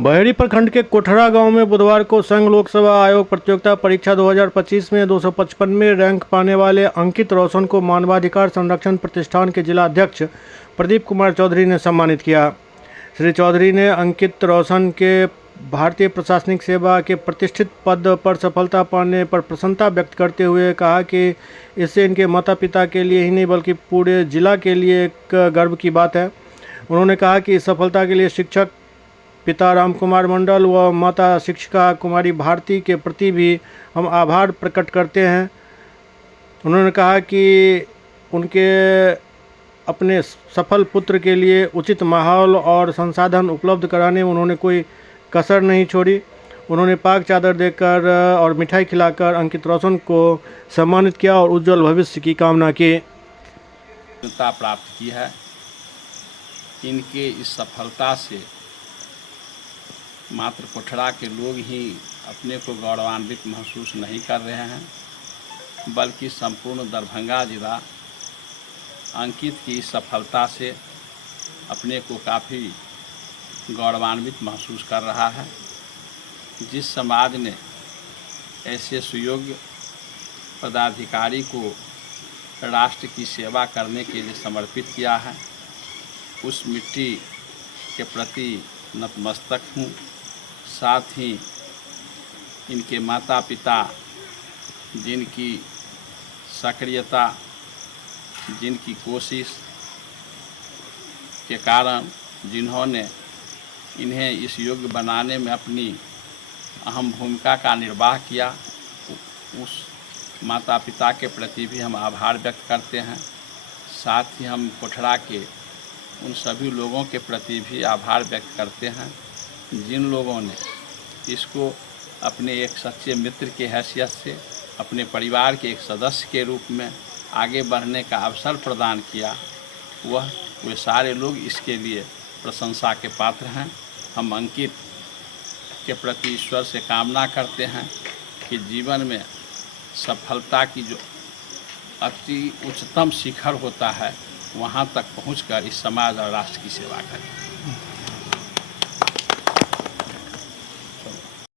बहेड़ी प्रखंड के कोठरा गांव में बुधवार को संघ लोकसेवा आयोग प्रतियोगिता परीक्षा 2025 में 255वें रैंक पाने वाले अंकित रोशन को मानवाधिकार संरक्षण प्रतिष्ठान के जिला अध्यक्ष प्रदीप कुमार चौधरी ने सम्मानित किया। श्री चौधरी ने अंकित रोशन के भारतीय प्रशासनिक सेवा के प्रतिष्ठित पद पर सफलता पाने पर प्रसन्नता व्यक्त करते हुए कहा कि इससे इनके माता पिता के लिए ही नहीं बल्कि पूरे जिला के लिए एक गर्व की बात है। उन्होंने कहा कि इस सफलता के लिए शिक्षक पिता राम कुमार मंडल व माता शिक्षिका कुमारी भारती के प्रति भी हम आभार प्रकट करते हैं। उन्होंने कहा कि उनके अपने सफल पुत्र के लिए उचित माहौल और संसाधन उपलब्ध कराने में उन्होंने कोई कसर नहीं छोड़ी। उन्होंने पाक चादर देकर और मिठाई खिलाकर अंकित रोशन को सम्मानित किया और उज्जवल भविष्य की कामना की। प्राप्त की है। इनके इस सफलता से मात्र कोठरा के लोग ही अपने को गौरवान्वित महसूस नहीं कर रहे हैं, बल्कि संपूर्ण दरभंगा जिला अंकित की इस सफलता से अपने को काफ़ी गौरवान्वित महसूस कर रहा है। जिस समाज ने ऐसे सुयोग्य पदाधिकारी को राष्ट्र की सेवा करने के लिए समर्पित किया है, उस मिट्टी के प्रति नतमस्तक हूँ। साथ ही इनके माता पिता जिनकी सक्रियता, जिनकी कोशिश के कारण जिन्होंने इन्हें इस योग्य बनाने में अपनी अहम भूमिका का निर्वाह किया, उस माता पिता के प्रति भी हम आभार व्यक्त करते हैं। साथ ही हम कोठरा के उन सभी लोगों के प्रति भी आभार व्यक्त करते हैं जिन लोगों ने इसको अपने एक सच्चे मित्र की हैसियत से, अपने परिवार के एक सदस्य के रूप में आगे बढ़ने का अवसर प्रदान किया। वे सारे लोग इसके लिए प्रशंसा के पात्र हैं। हम अंकित के प्रति ईश्वर से कामना करते हैं कि जीवन में सफलता की जो अति उच्चतम शिखर होता है, वहाँ तक पहुंचकर इस समाज और राष्ट्र की सेवा करें।